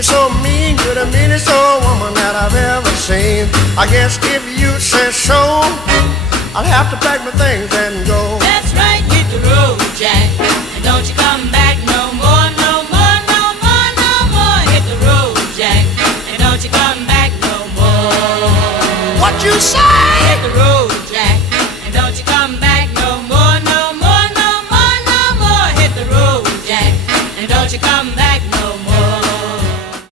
me so mean, you're the meanest old woman that I've ever seen. I guess if you say so, I'll have to pack my things and go. That's right, hit the road, Jack, and don't you come back no more, no more, no more, no more. Hit the road, Jack, and don't you come back no more. What you say? Hit the road, Jack, and don't you come back no more, no more, no more, no more. Hit the road, Jack, and don't you come back.